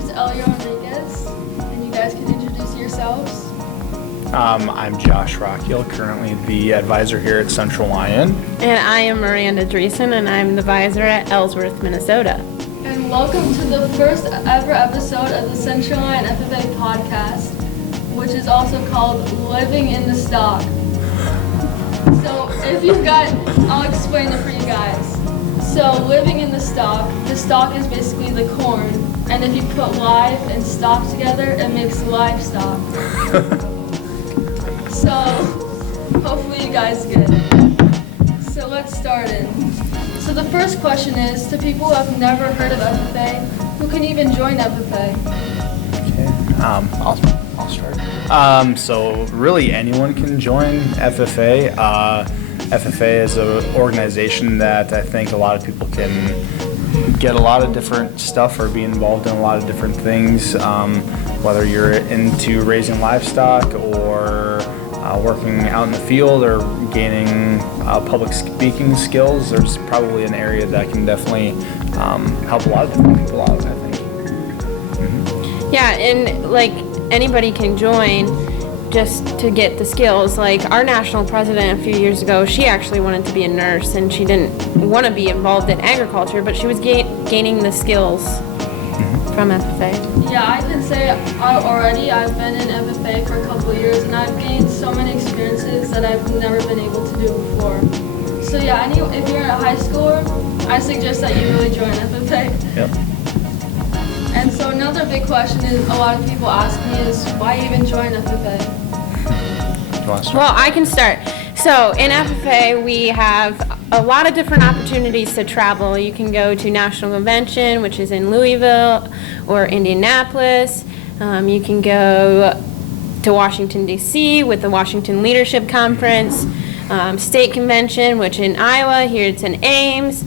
name's Elio Enriquez, and you guys can introduce yourselves. I'm Josh Rockiel, currently the advisor here at Central Lyon. And I am Miranda Dreesen, and I'm the advisor at Ellsworth, Minnesota. And welcome to the first ever episode of the Central Lyon FFA podcast, which is also called Living in the Stalk. So I'll explain it for you guys. So living in the stalk is basically the corn, and if you put live and stalk together, it makes livestock. So hopefully you guys get it. So let's start in. So the first question is, to people who have never heard of FFA, who can even join FFA? Okay, I'll start. So really anyone can join FFA. FFA is an organization that I think a lot of people can get a lot of different stuff or be involved in a lot of different things, whether you're into raising livestock or working out in the field or gaining public speaking skills. There's probably an area that can definitely help a lot of different people out, I think. Mm-hmm. Yeah, and like anybody can join just to get the skills. Like our national president a few years ago, she actually wanted to be a nurse and she didn't want to be involved in agriculture, but she was gaining the skills from FFA. Yeah, I can say I've been in FFA for a couple of years and I've gained so many experiences that I've never been able to do before. So yeah, if you're a high schooler, I suggest that you really join FFA. Yep. And so another big question is a lot of people ask me is, why even join FFA? Well, I can start. So in FFA, we have a lot of different opportunities to travel. You can go to National Convention, which is in Louisville or Indianapolis. You can go to Washington, D.C. with the Washington Leadership Conference. State Convention, which in Iowa, here it's in Ames.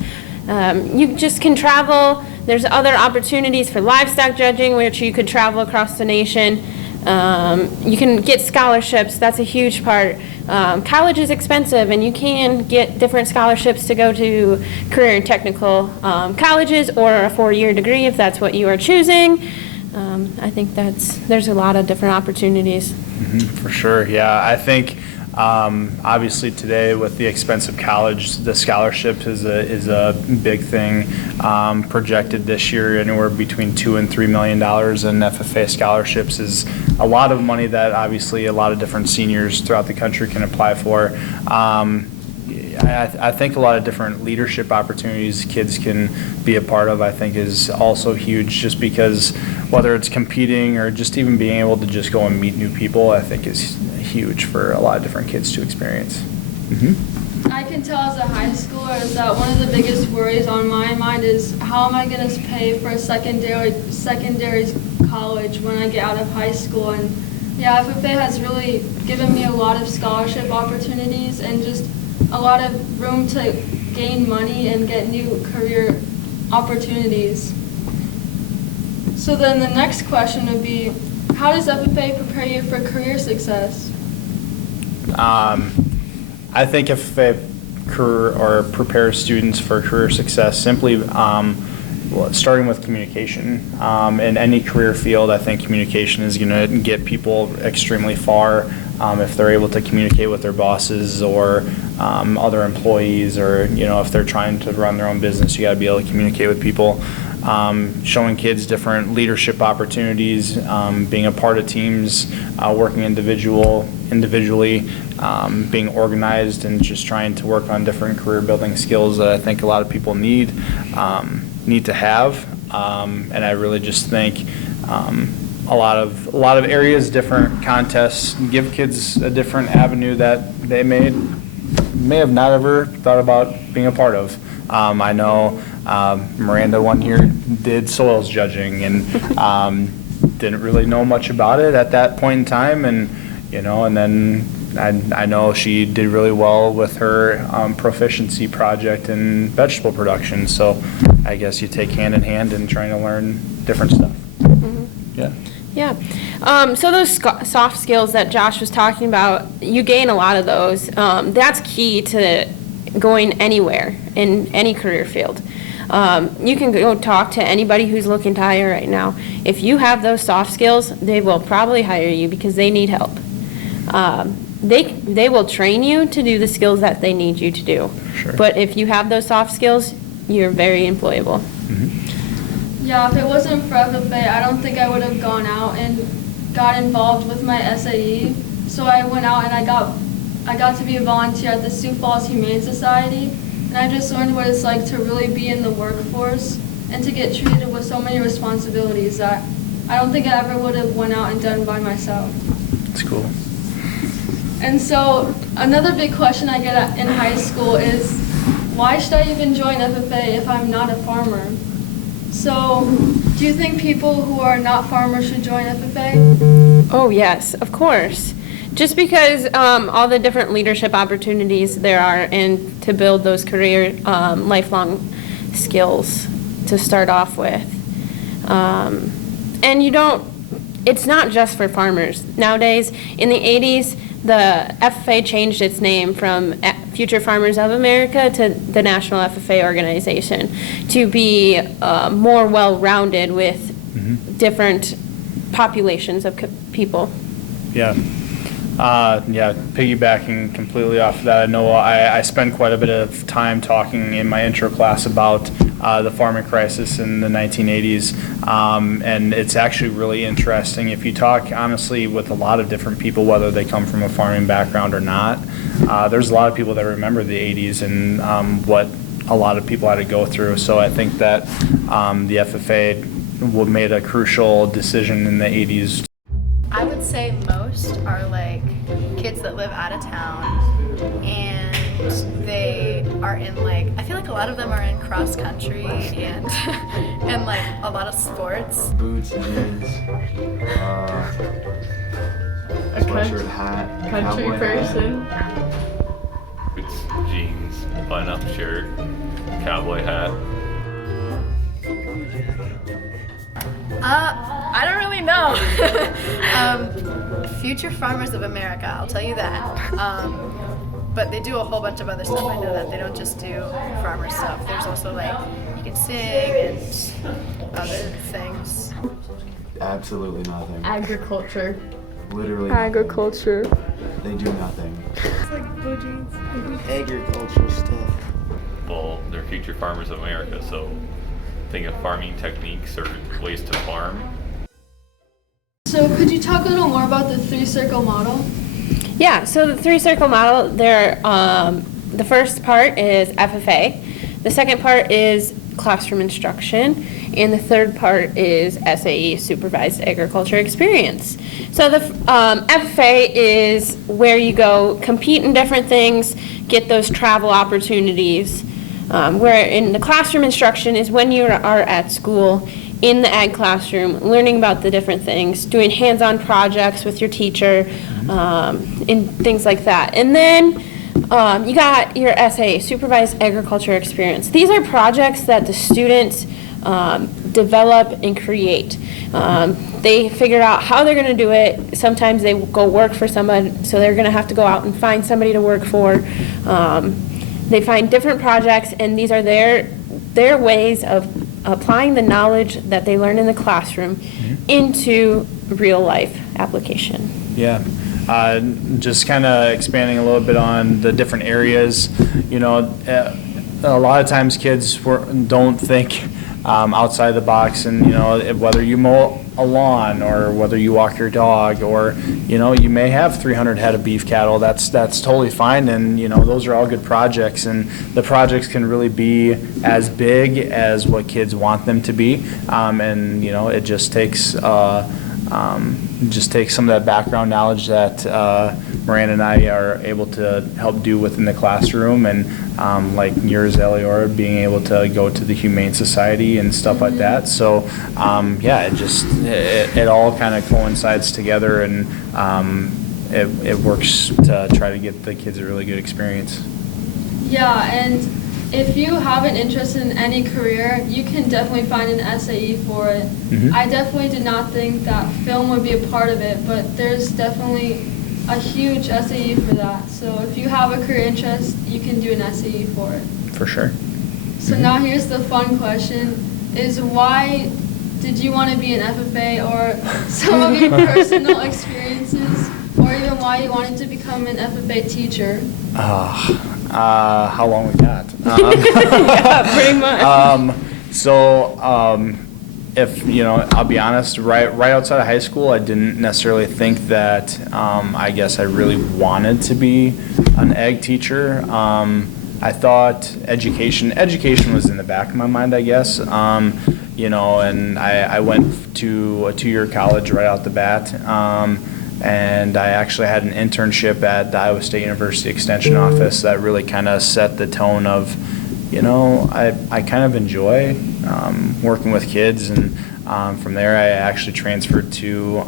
You just can travel. There's other opportunities for livestock judging, which you could travel across the nation. You can get scholarships. That's a huge part. College is expensive, and you can get different scholarships to go to career and technical colleges or a 4-year degree if that's what you are choosing. I think there's a lot of different opportunities. For sure, yeah. I think obviously today with the expense of college, the scholarship is a big thing. Projected this year anywhere between $2 and $3 million in FFA scholarships is a lot of money that obviously a lot of different seniors throughout the country can apply for. I think a lot of different leadership opportunities kids can be a part of, I think, is also huge, just because whether it's competing or just even being able to just go and meet new people, I think is huge for a lot of different kids to experience. Mm-hmm. I can tell as a high schooler is that one of the biggest worries on my mind is, how am I going to pay for a secondary college when I get out of high school? And yeah, FFA has really given me a lot of scholarship opportunities and just a lot of room to gain money and get new career opportunities. So then the next question would be, how does FFA prepare you for career success? I think FFA prepares students for career success simply starting with communication. In any career field, I think communication is going to get people extremely far if they're able to communicate with their bosses or other employees, or if they're trying to run their own business, you got to be able to communicate with people. Showing kids different leadership opportunities, being a part of teams, working individually, being organized, and just trying to work on different career building skills that I think a lot of people need to have. And I really just think a lot of areas, different contests give kids a different avenue that they may have not ever thought about being a part of. I know Miranda one year did soils judging and didn't really know much about it at that point in time, and then I know she did really well with her proficiency project in vegetable production. So I guess you take hand in hand in trying to learn different stuff. Mm-hmm. Yeah. Yeah. So those soft skills that Josh was talking about, you gain a lot of those. That's key to going anywhere in any career field. You can go talk to anybody who's looking to hire right now. If you have those soft skills, they will probably hire you because they need help. They will train you to do the skills that they need you to do. Sure. But if you have those soft skills, you're very employable. Yeah, if it wasn't for FFA, I don't think I would have gone out and got involved with my SAE. So I went out and I got to be a volunteer at the Sioux Falls Humane Society, and I just learned what it's like to really be in the workforce and to get treated with so many responsibilities that I don't think I ever would have went out and done by myself. That's cool. And so another big question I get in high school is, why should I even join FFA if I'm not a farmer? So do you think people who are not farmers should join FFA? Oh, yes, of course. Just because all the different leadership opportunities there are and to build those career lifelong skills to start off with. And it's not just for farmers. Nowadays, in the 80s, the FFA changed its name from Future Farmers of America to the National FFA Organization to be more well-rounded with different populations of people. Yeah. Piggybacking completely off of that, I know I spent quite a bit of time talking in my intro class about the farming crisis in the 1980s, and it's actually really interesting. If you talk honestly with a lot of different people, whether they come from a farming background or not, there's a lot of people that remember the 80s and what a lot of people had to go through. So I think that the FFA made a crucial decision in the 80s. I would say most are like kids that live out of town, and they are in I feel like a lot of them are in cross country and and like a lot of sports. Boots, jeans, sweatshirt, hat, country cowboy person. Hat. Boots, jeans, button-up shirt, cowboy hat. I don't really know. Future Farmers of America, I'll tell you that. But they do a whole bunch of other stuff. I know that they don't just do farmer stuff. There's also you can sing and other things. Absolutely nothing. Agriculture. Literally nothing. Agriculture. They do nothing. It's like blue jeans. Agriculture stuff. Well, they're Future Farmers of America, so think of farming techniques or ways to farm. So could you talk a little more about the three-circle model? Yeah, so the three-circle model, the first part is FFA, the second part is classroom instruction, and the third part is SAE, Supervised Agriculture Experience. So the FFA is where you go compete in different things, get those travel opportunities, where in the classroom instruction is when you are at school in the ag classroom, learning about the different things, doing hands-on projects with your teacher, and things like that. And then you got your SAE, Supervised Agriculture Experience. These are projects that the students develop and create. They figure out how they're going to do it. Sometimes they go work for someone, so they're going to have to go out and find somebody to work for. They find different projects, and these are their ways of applying the knowledge that they learn in the classroom into real life application. Yeah. Just kind of expanding a little bit on the different areas, a lot of times kids don't think outside the box, and whether you mow a lawn or whether you walk your dog, or you may have 300 head of beef cattle. That's totally fine, and those are all good projects, and the projects can really be as big as what kids want them to be, and it just takes some of that background knowledge that Miranda and I are able to help do within the classroom, and like yours, Eliora, being able to go to the Humane Society and stuff like that. So it all kind of coincides together, and it works to try to get the kids a really good experience. Yeah, and if you have an interest in any career, you can definitely find an SAE for it. I definitely did not think that film would be a part of it, but there's definitely a huge SAE for that. So if you have a career interest, you can do an SAE for it. For sure. So now here's the fun question, is why did you want to be an FFA, or some of your personal experiences, or even why you wanted to become an FFA teacher? How long we got? Yeah, pretty much. If, I'll be honest, right outside of high school, I didn't necessarily think that, I guess I really wanted to be an ag teacher. I thought education was in the back of my mind, I guess. And I went to a 2-year college right out the bat. And I actually had an internship at the Iowa State University Extension Office that really kind of set the tone of, I kind of enjoy working with kids, and from there I actually transferred to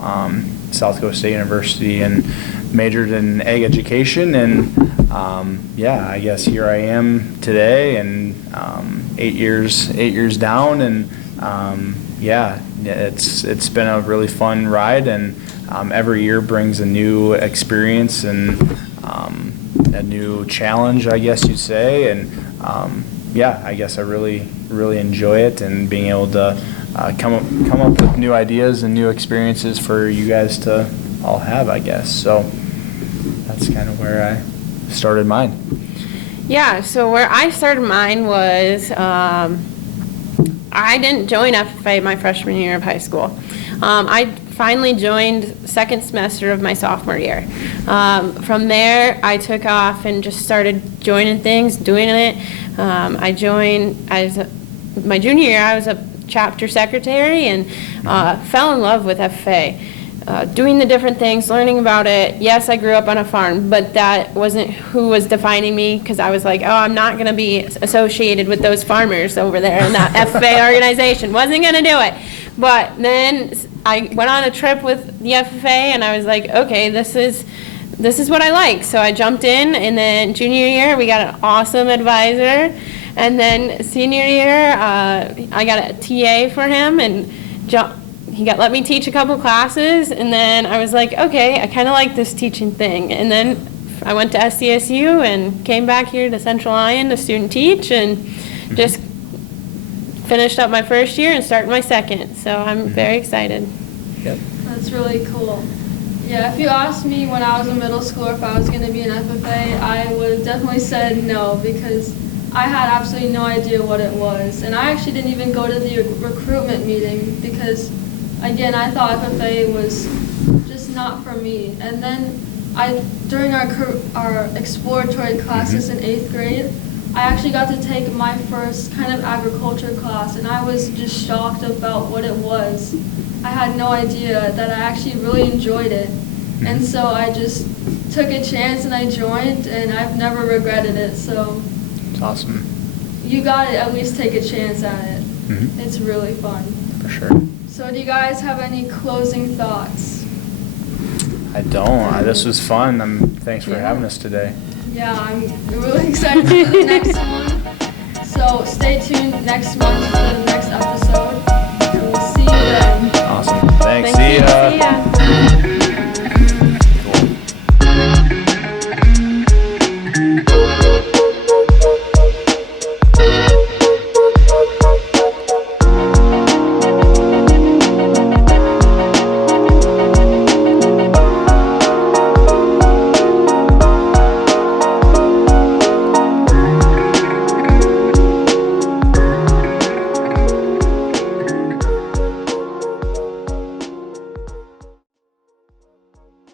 South Coast State University and majored in ag education, and I guess here I am today, and 8 years down, and it's been a really fun ride, and every year brings a new experience and a new challenge, I guess you'd say, and I guess I really enjoy it, and being able to come up with new ideas and new experiences for you guys to all have, I guess. So that's kind of where I started mine. Yeah, so where I started mine was I didn't join FFA my freshman year of high school. I finally joined second semester of my sophomore year. From there, I took off and just started joining things, doing it. I joined my junior year. I was a chapter secretary, and fell in love with FFA. Doing the different things, learning about it. Yes, I grew up on a farm, but that wasn't who was defining me, because I was like, oh, I'm not going to be associated with those farmers over there in that FFA organization. Wasn't going to do it. But then I went on a trip with the FFA, and I was like, okay, this is what I like. So I jumped in, and then junior year, we got an awesome advisor. And then senior year, I got a TA for him, and let me teach a couple classes, and then I was like, okay, I kind of like this teaching thing. And then I went to SCSU and came back here to Central Ion to student teach, and just finished up my first year and started my second. So I'm very excited. Yep. That's really cool. Yeah, if you asked me when I was in middle school if I was going to be an FFA, I would have definitely said no, because I had absolutely no idea what it was. And I actually didn't even go to the recruitment meeting, because again, I thought FFA was just not for me. And then during our exploratory classes in 8th grade, I actually got to take my first kind of agriculture class, and I was just shocked about what it was. I had no idea that I actually really enjoyed it. And so I just took a chance and I joined, and I've never regretted it. So It's awesome. You got to at least take a chance at it. It's really fun. For sure. So do you guys have any closing thoughts? I don't. This was fun. Thanks for having us today. Yeah, I'm really excited for the next one. So stay tuned next month for the next episode. And we'll see you then. Awesome. Thanks. Thank See you. ya. See ya.